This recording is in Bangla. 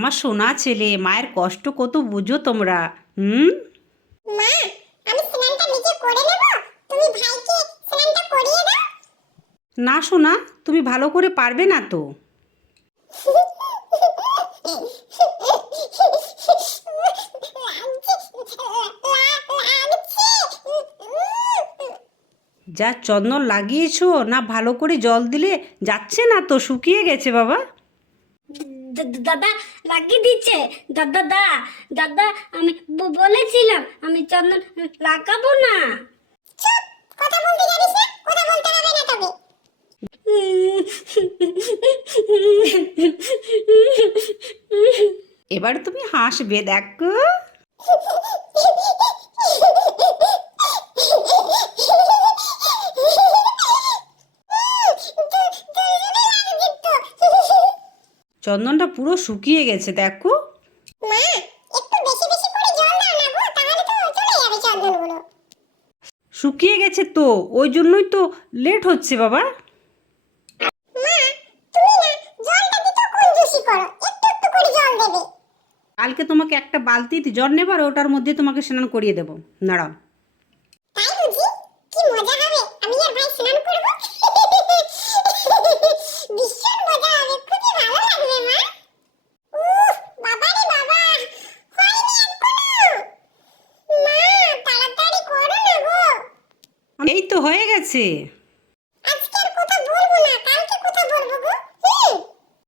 আমার সোনা ছেলে মায়ের কষ্ট কত বুঝো তোমরা হুম? মা আমি স্নানটা নিজে করে নেব? তুমি ভাইকে স্নানটা করিয়ে দাও? না সোনা তুমি ভালো করে পারবে না তো। যা চন্দন লাগিয়েছো না ভালো করে জল দিলে যাচ্ছে না তো শুকিয়ে গেছে বাবা। দাদা লাগিয়ে দিচ্ছে। দাদা দা দাদা আমি বলেছিলাম আমি চন্দন লাগাবো না। কথা বলতে জানিস না কথা বলতে হবে না তবে এবার তুমি হাসবে দেখো। চন্দনটা পুরো শুকিয়ে গেছে দেখো। শুকিয়ে গেছে তো ওই জন্যই তো লেট হচ্ছে বাবা। কালকে তোমাকে একটা বালতিতে জল নেবার ওটার মধ্যে তোমাকে স্নান করিয়ে দেবো। দাঁড়াও তাই বুঝি কি মজা হবে আমি আর ভাই স্নান করব ভীষণ মজা হবে খুবই ভালো লাগবে মা উফ বাবা রে বাবা হয়নি এখনও মা তাড়াতাড়ি করো না গো এই তো হয়ে গেছে।